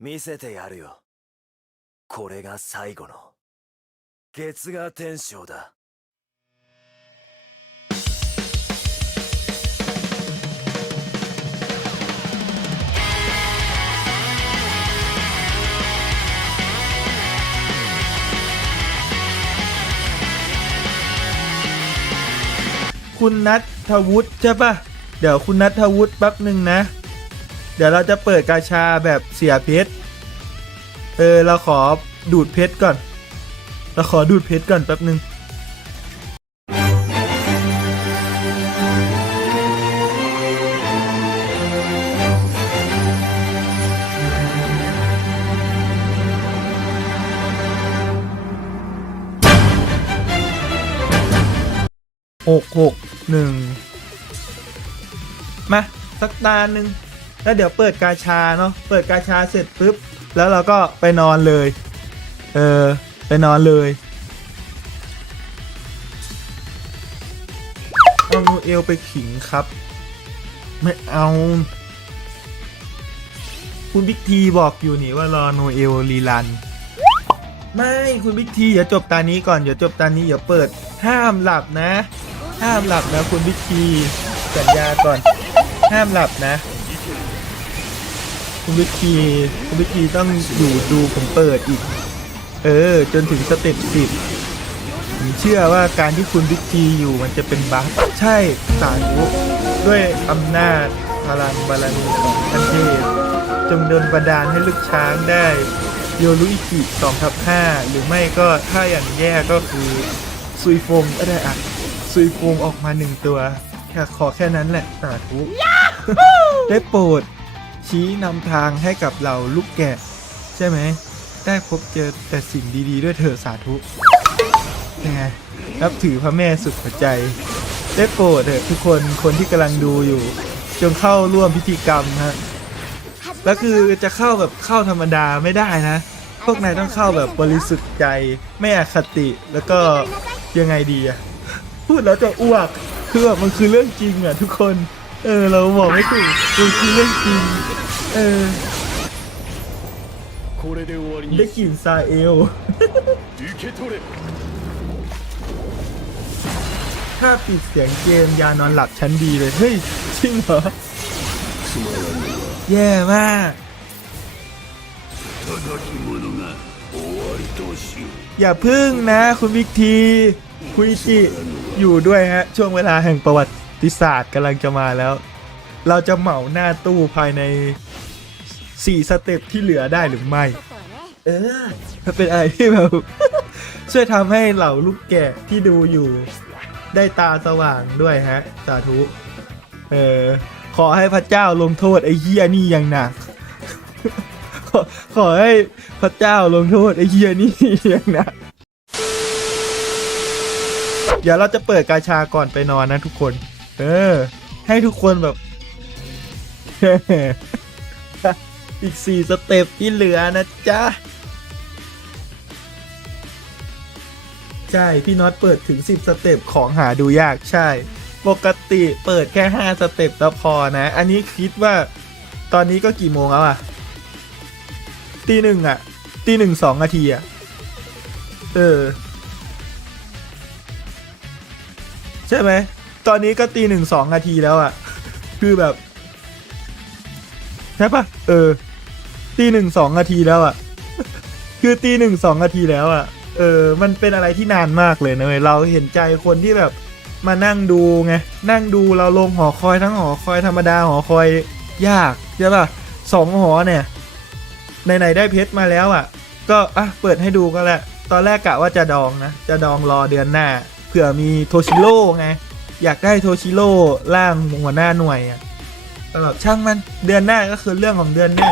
見せてやるよ。これが最後の、月賀天章だ。 คุณนัทวุฒิใช่ปะเดี๋ยวคุณนัทวุฒิแป๊บหนึ่งนะ เ ดี๋ยวเราจะเปิดกาชาแบบเสียเพชร เออ เราขอดูดเพชรก่อน เราขอดูดเพชรก่อนแป๊บหนึ่งหกหกหนึ่งมา สักตาหนึ่ง แล้วเดี๋ยวเปิดกาชาเนาะเปิดกาชาเสร็จปุ๊บแล้วเราก็ไปนอนเลย เออ ไปนอนเลยเอาโนเอลไปขิงครับ ไม่เอา คุณบิ๊กทีบอกอยู่นี่ว่ารอโนเอลรีลัน ไม่คุณบิ๊กทีอย่าจบตานี้ก่อนอย่าจบตานี้อย่าเปิดห้ามหลับนะ ห้ามหลับนะคุณบิ๊กทีสัญญาก่อน ห้ามหลับนะ คุณวิคีคุณวิคีต้องอยู่ดูผมเปิดอีก เออ จนถึงสเต็ปสิบผมเชื่อว่าการที่คุณวิคีอยู่มันจะเป็นบัฟใช่สาธุด้วยอำนาจพลังบารมีของท่านเทพจงดลบันดาลให้ลูกช้างได้โยรุอิกิสองทับห้าหรือไม่ก็ถ้าอย่างแย่ก็คือซุยโฟมก็ได้อะซุยโฟมออกมาหนึ่งตัว แค่ขอแค่นั้นแหละสาธุได้โปรด ชี้นำทางให้กับเราลูกแกะ ใช่ไหม ได้พบเจอแต่สิ่งดีๆ ด้วยเถอสาธุยังไงนับถือพระแม่สุดหัวใจ ได้โปรดเถอะทุกคนคนที่กำลังดูอยู่ จงเข้าร่วมพิธีกรรมฮะแล้วคือจะเข้าแบบเข้าธรรมดาไม่ได้นะ พวกนายต้องเข้าแบบบริสุทธิ์ใจ ไม่อคติแล้วก็ยังไงดีอะพูดแล้วจะอ้วกคือแบบมันคือเรื่องจริงอะทุกคน เออเราบอกไม่ถูกมันคือเรื่องจริง เออ これで終わり ได้กลิ่นซาเอล 受け取れ ถ้าปิดเสียงเกมยานอนหลับชั้นดีเลย เฮ้ย จริงเหรอ つまらぬは แย่มาก 高き者が終わりとしよう อย่าพึ่งนะ คุณวิกทีคุยจิอยู่ด้วยฮะ ช่วงเวลาแห่งประวัติศาสตร์กำลังจะมาแล้ว เราจะเหมาหน้าตู้ภายในสี่สเต็ปที่เหลือได้หรือไม่ เออมันเป็นอะไรที่แบบ ช่วยทำให้เหล่าลูกแกะที่ดูอยู่ ได้ตาสว่างด้วยฮะ สาธุ เออ ขอให้พระเจ้าลงโทษไอ้เฮียนี่อย่างหนัก ขอขอให้พระเจ้าลงโทษไอ้เฮียนี่อย่างหนัก เดี๋ยวเราจะเปิดกาชาก่อนไปนอนนะทุกคน เออ ให้ทุกคนแบบ อีกสี่สเต็ปที่เหลือนะจ๊ะ ใช่ พี่น็อตเปิดถึง 10 สเต็ปของหาดูยากใช่ ปกติเปิดแค่ 5 สเต็ปแล้วพอนะ อันนี้คิดว่าตอนนี้ก็กี่โมงแล้วอะตีหนึ่งอะตีหนึ่งสองนาทีอะเออ ใช่ไหม ตอนนี้ก็ตีหนึ่งสองนาทีแล้วอะคือแบบ ช่ปะเออ ตีหนึ่งสองนาทีแล้วอะคือตีหนึ่งสองนาทีแล้วอะเออ มันเป็นอะไรที่นานมากเลยนะเว้ยเราเห็นใจคนที่แบบมานั่งดูไง นั่งดูเราลงหอคอยทั้งหอคอยธรรมดาหอคอยยากใช่ปะสองหอเนี่ยไหนๆได้เพชรมาแล้วอะก็อะเปิดให้ดูก็แล้วตอนแรกกะว่าจะดองนะ จะดองรอเดือนหน้าเผื่อมีโทชิโร่ไงอยากได้โทชิโร่ร่างหัวหน้าหน่วยอะ ต่แบบช่างมันเดือนหน้าก็คือเรื่องของเดือนหน้า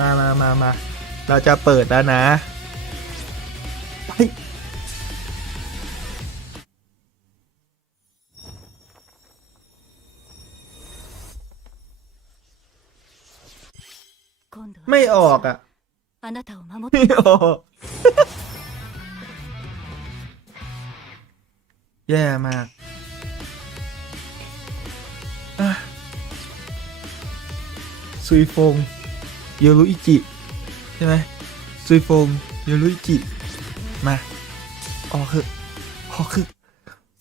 มามามามาเราจะเปิดแล้วนะไม่ออกอะไม่ออกแย่มาก ซุยฟงโยรุอิจิ ใช่ไหมซุยฟงโยรุอิจิ มา ออกคือออกคือ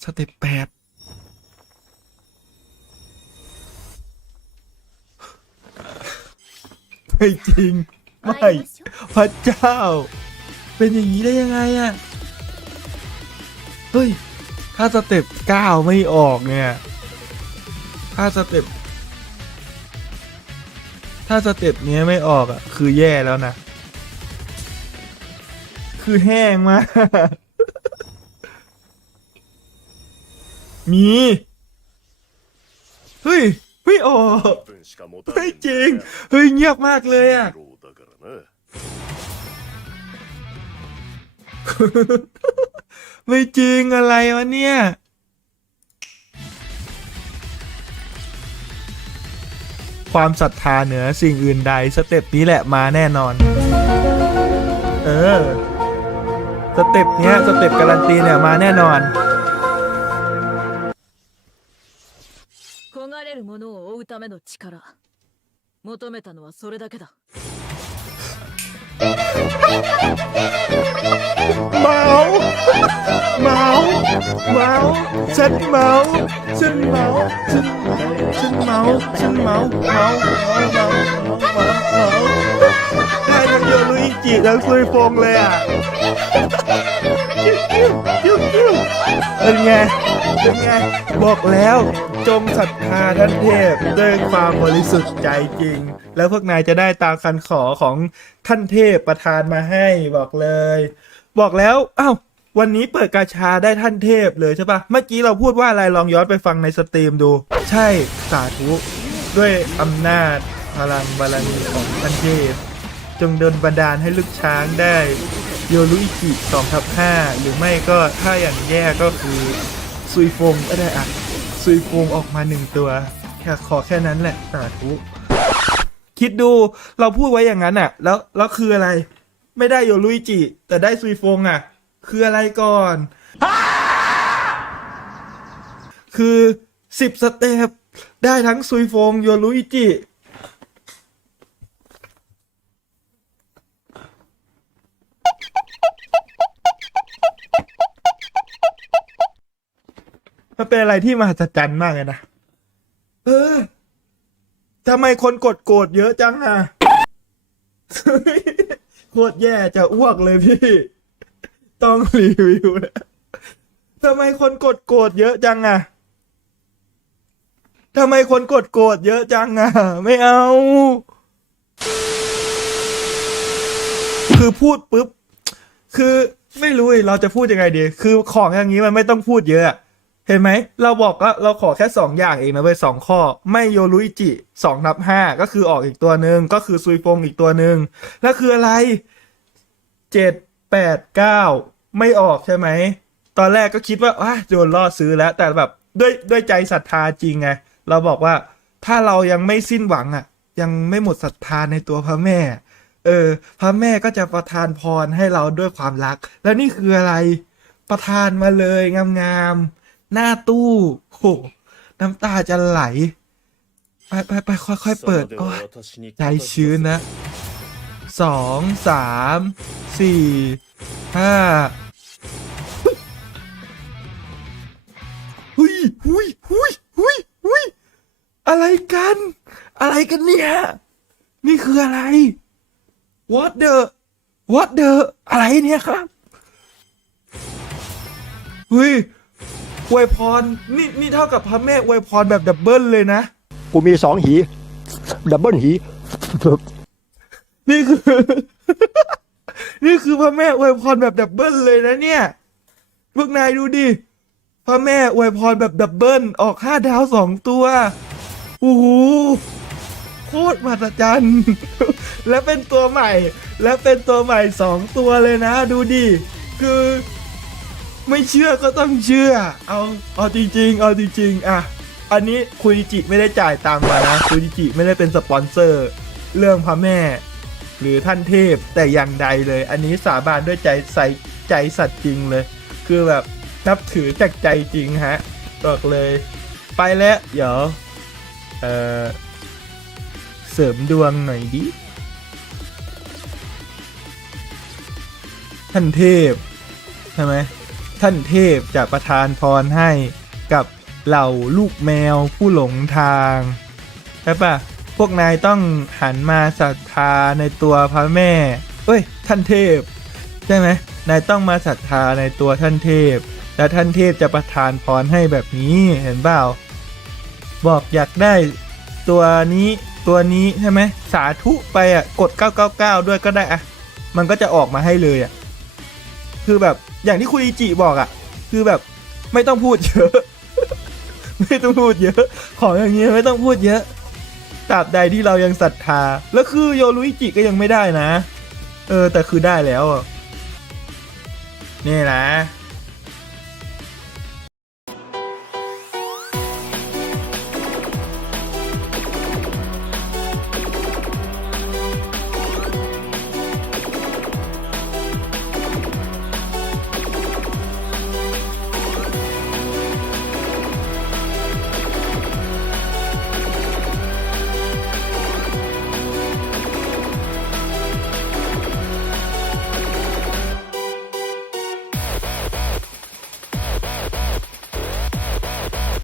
สเต็ปแปดไม่จริง ไม่ พระเจ้า เป็นอย่างนี้ได้ยังไงอะเฮ้ย ถ้าสเต็ปเก้าไม่ออกเนี่ย ถ้าสเต็ป ถ้าสเต็ปนี้ไม่ออกอะ คือแย่แล้วนะ คือแห้งมาก มี เฮ้ย ไม่ออก ไม่จริง เฮ้ย เงียบมากเลยอะ ไม่จริงอะไรวะเนี่ย ความศรัทธาเหนือสิ่งอื่นใด สเต็ปนี้แหละมาแน่นอน เออ สเต็ปเนี้ย สเต็ปการันตีเนี่ยมาแน่นอน 焦がれるものを追うための力求めたのはそれだけだ เมาเมาเมาฉันเมาฉันเมาฉันเมาฉันเมาฉันเจงศรัทธาท่านเทพด้วยความบริสุทธิ์ใจจริง แล้วพวกนายจะได้ตามคันขอของท่านเทพประทานมาให้บอกเลย บอกแล้วอ้าววันนี้เปิดกาชาได้ท่านเทพเลยใช่ปะเมื่อกี้เราพูดว่าอะไรลองย้อนไปฟังในสตรีมดู ใช่สาธุด้วยอำนาจพลังบารมีของท่านเทพ จงดลบันดาลให้ลูกช้างได้ โยรุอิจิสองทับห้าหรือไม่ก็ถ้าอย่างแย่ก็คือซุยฟงก็ได้อะ ซุยฟงออกมาหนึ่งตัว แค่ขอแค่นั้นแหละสาธุคิดดูเราพูดไว้อย่างนั้นอะแล้วแล้วคืออะไร ไม่ได้โยรุอิจิ แต่ได้ซุยฟงอะคืออะไรก่อน คือสิบสเต็ปได้ทั้งซุยฟงโยรุอิจิ มันเป็นอะไรที่มหัศจรรย์มากเลยนะ เออทำไมคนกดโกรธเยอะจังอะโคตรแย่จะอ้วกเลยพี่ ต้องรีวิวนะทำไมคนกดโกรธเยอะจังอะทำไมคนกดโกรธเยอะจังอะ ไม่เอา คือพูดปุ๊บ คือไม่รู้ดิเราจะพูดยังไงดี คือของอย่างนี้มันไม่ต้องพูดเยอะอะ เห็นไหม เราบอกว่าเราขอแค่สองอย่างเองนะเว้ยสองข้อ ไม่โยรุอิจิสองนับห้าก็คือออกอีกตัวหนึ่งก็คือซุยฟงอีกตัวหนึ่งแล้วคืออะไรเจ็ดแปดเก้าไม่ออกใช่ไหม ตอนแรกก็คิดว่าอะโดนล่อซื้อแล้ว แต่แบบด้วยด้วยใจศรัทธาจริงไง เราบอกว่าถ้าเรายังไม่สิ้นหวังอะ ยังไม่หมดศรัทธาในตัวพระแม่ เออ พระแม่ก็จะประทานพรให้เราด้วยความรัก และนี่คืออะไรประทานมาเลยงามๆ หน้าตู้โหน้ำตาจะไหล ไปไปไปค่อยๆเปิดโอ้ยใจชื้นนะสองสามสี่ห้าหุยหุยหุยหุยหุยอะไรกัน อะไรกันเนี่ย นี่คืออะไร what the what the อะไรเนี่ยครับ เฮ้ย อวยพรนี่นี่เท่ากับพระแม่อวยพรแบบดับเบิลเลยนะ กูมีสองหี ดับเบิลหี นี่คือ นี่คือพระแม่อวยพรแบบดับเบิลเลยนะเนี่ยพวกนายดูดิพระแม่อวยพรแบบดับเบิลออกห้าดาวสองตัวโอ้โหโคตรมหัศจรรย์ และเป็นตัวใหม่ และเป็นตัวใหม่สองตัวเลยนะ ดูดิคือ ไม่เชื่อก็ต้องเชื่อ เอาเอาจริงๆ เอาจริงๆอะอันนี้คุยจิไม่ได้จ่ายตังมานะคุยจิไม่ได้เป็นสปอนเซอร์ เรื่องพระแม่ หรือท่านเทพแต่อย่างใดเลย อันนี้สาบานด้วยใจใส่ใจสัตว์จริงเลย คือแบบนับถือจากใจจริงฮะบอกเลย ไปแล้วเดี๋ยวเออเสริมดวงหน่อยดิท่านเทพใช่ไหม ท่านเทพจะประทานพรให้กับเหล่าลูกแมวผู้หลงทางใช่ปะพวกนายต้องหันมาศรัทธาในตัวพระแม่ เอ้ย ท่านเทพ ใช่ไหมนายต้องมาศรัทธาในตัวท่านเทพ และท่านเทพจะประทานพรให้แบบนี้เห็นเปล่า บอกอยากได้ตัวนี้ตัวนี้ใช่ไหมสาธุไปอะกด 999 ด้วยก็ได้อะ มันก็จะออกมาให้เลยอะ คือแบบอย่างที่คุยจิบอกอะ คือแบบไม่ต้องพูดเยอะ ไม่ต้องพูดเยอะ ของอย่างเงี้ยไม่ต้องพูดเยอะตราบใดที่เรายังศรัทธา แล้วคือโยรุอิจิก็ยังไม่ได้นะ เออ แต่คือได้แล้วนี่นะ